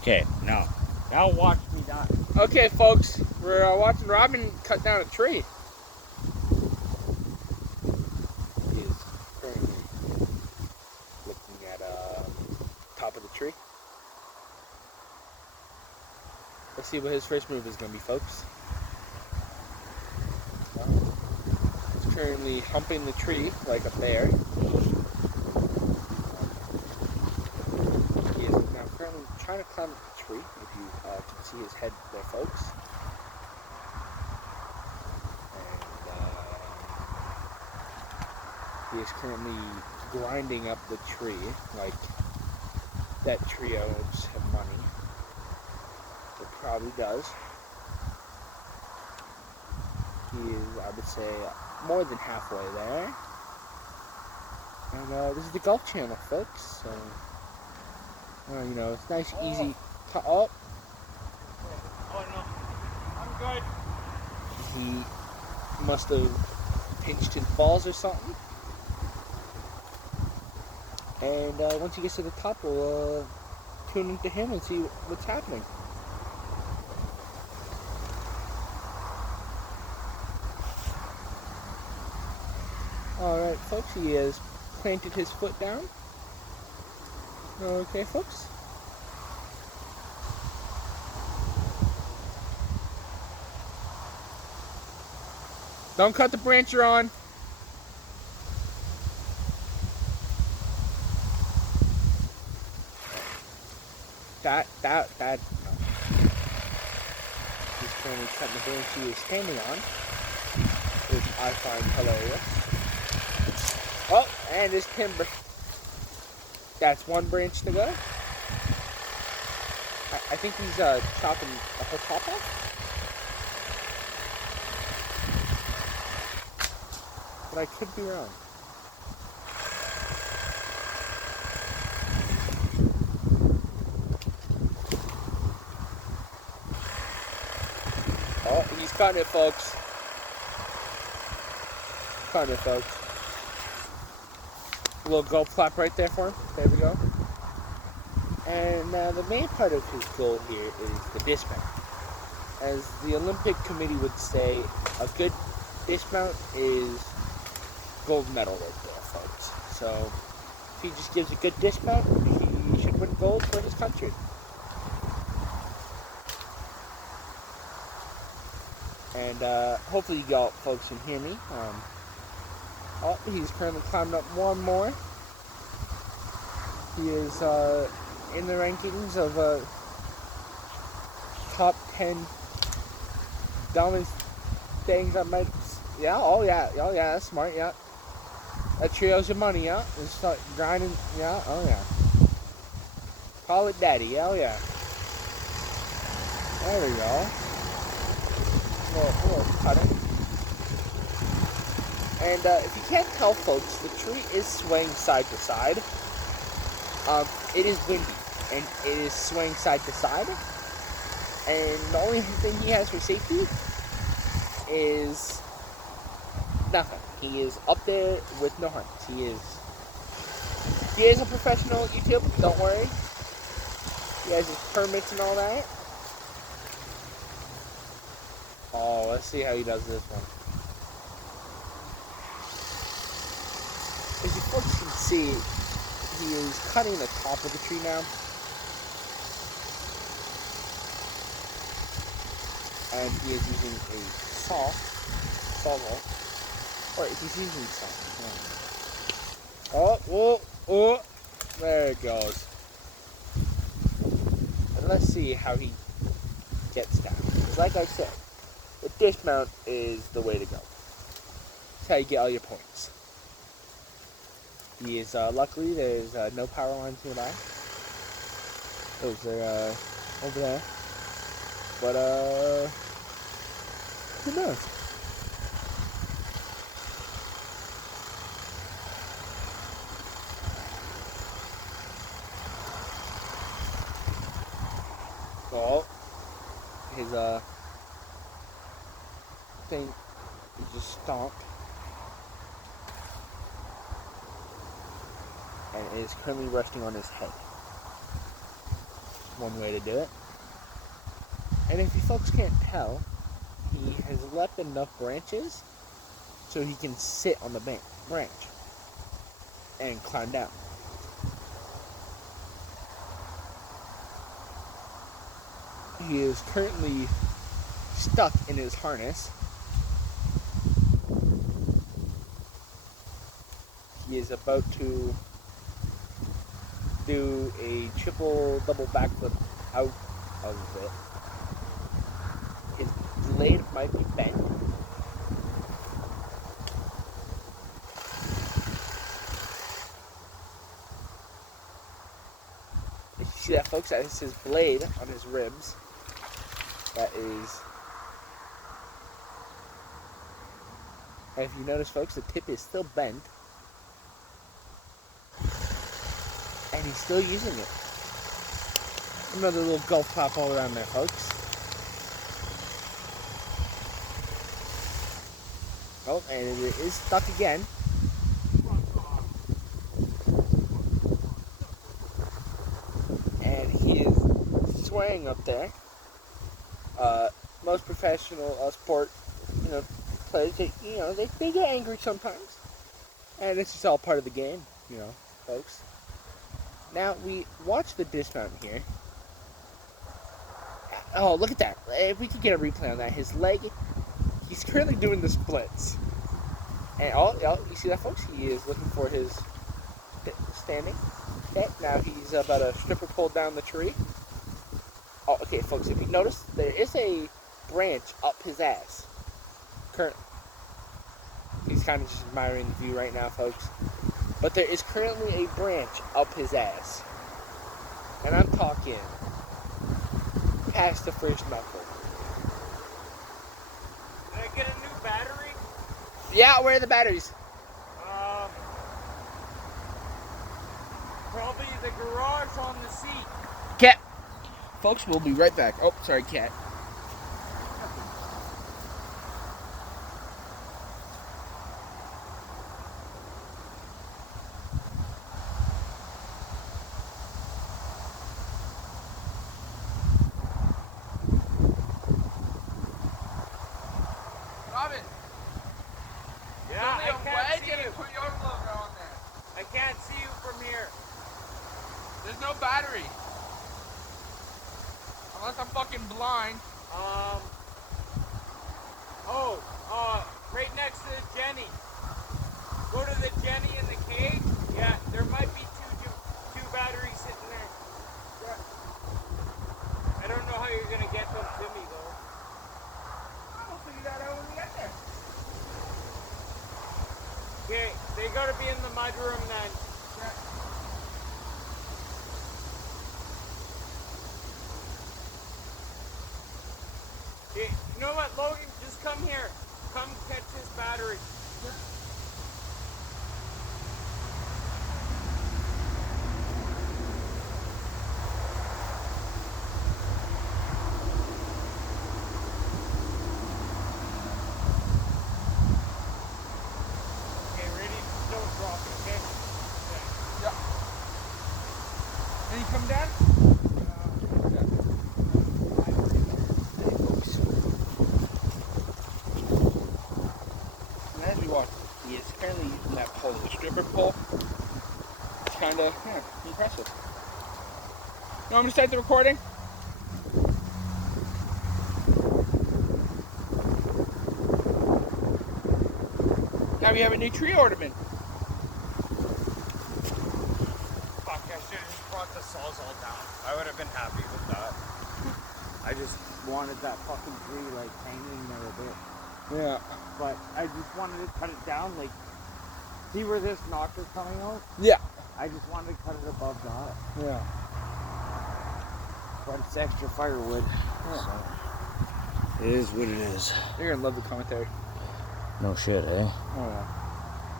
Okay, now watch me die. Okay, folks, we're watching Robin cut down a tree. He is currently looking at top of the tree. Let's see what his first move is going to be, folks. He's currently humping the tree like a bear. He is now currently trying to climb the tree. If you can see his head there, folks. And he is currently grinding up the tree like that tree owes him money. It probably does. He is, I would say, more than halfway there. And this is the Golf Channel, folks. So, you know, it's nice, easy. Oh, no, I'm good. He must have pinched his balls or something. And once he gets to the top, we'll tune into him and see what's happening. Alright, folks, he has planted his foot down. Okay, folks. Don't cut the branch you're on. That. No. He's currently cutting the branch he is standing on, which I find hilarious. Oh, and his timber. That's one branch to go. I think he's chopping the whole top off. But I could be wrong. Oh, he's cutting it, folks. Cutting it, folks. A little gold flap right there for him. There we go. And the main part of his goal here is the dismount. As the Olympic Committee would say, a good dismount is gold medal right there, folks. So if he just gives a good dismount, he should win gold for his country. And hopefully y'all folks can hear me. Oh, he's currently climbing up one more. He is in the rankings of top 10 dumbest things I might. Yeah, oh yeah, that's smart, yeah. That trio's your money, yeah. And start grinding, yeah, oh yeah. Call it daddy, oh yeah. There we go. A little cutting. And if you can't tell, folks, the tree is swaying side to side. It is windy, and it is swaying side to side. And the only thing he has for safety is nothing. He is up there with no harness. He is a professional YouTuber, don't worry. He has his permits and all that. Oh, let's see how he does this one. As you folks can see, he is cutting the top of the tree now. And he is using a sawzall. Or he's using something. Oh, there it goes. And let's see how he gets down. Because like I said, the dismount is the way to go. That's how you get all your points. He is, luckily, there's no power lines nearby. Those are over there. But, who knows? Oh, his, thing is just stomped. And it is currently resting on his head. one way to do it. And if you folks can't tell, he has left enough branches so he can sit on the branch and climb down. He is currently stuck in his harness. He is about to do a triple double backflip out of it. His blade might be bent. If you see that, folks, that is his blade on his ribs. That is. And if you notice, folks, the tip is still bent. And he's still using it. Another little golf clap all around there, folks. Oh, and it is stuck again. And he is swaying up there. Most professional sport, players, they get angry sometimes. And this is all part of the game, folks. Now, we watch the dismount here. Oh, look at that. If we could get a replay on that. His leg, he's currently doing the splits. And, you see that, folks? He is looking for his standing. Okay, now he's about a stripper pole down the tree. Oh, okay, folks, if you notice, there is a branch up his ass. Currently. He's kind of just admiring the view right now, folks. But there is currently a branch up his ass. And I'm talking past the first knuckle. Did I get a new battery? Yeah, where are the batteries? Probably the garage on the seat. Cat. Folks, we'll be right back. Oh, sorry, Cat. Robin. Yeah, I can't see you. Put your logo on there. I can't see you from here. There's no battery. Unless I'm fucking blind. Right next to the Jenny. Go to the Jenny in the cage. Yeah, there might be two batteries sitting there. Yeah. I don't know how you're gonna get them to me though. I'll figure that out when we get there. Okay, they gotta be in the mud room then. Yeah. Okay, you know what, Logan? Just come here. Come catch his battery. Okay, ready? Don't drop it, okay? Yeah. Can you come down? And as we watch, he is currently using that pole, the stripper pole. It's kind of impressive. You want me to start the recording? Now we have a new tree ornament. Fuck, I should have just brought the sawzall down. I would have been happy with that. I just wanted that fucking tree, like, hanging there a bit. Yeah. But I just wanted to cut it down, like, see where this notch is coming out? Yeah. I just wanted to cut it above that. Yeah. But it's extra firewood. It is what it is. You're gonna love the commentary. No shit, eh? Oh yeah.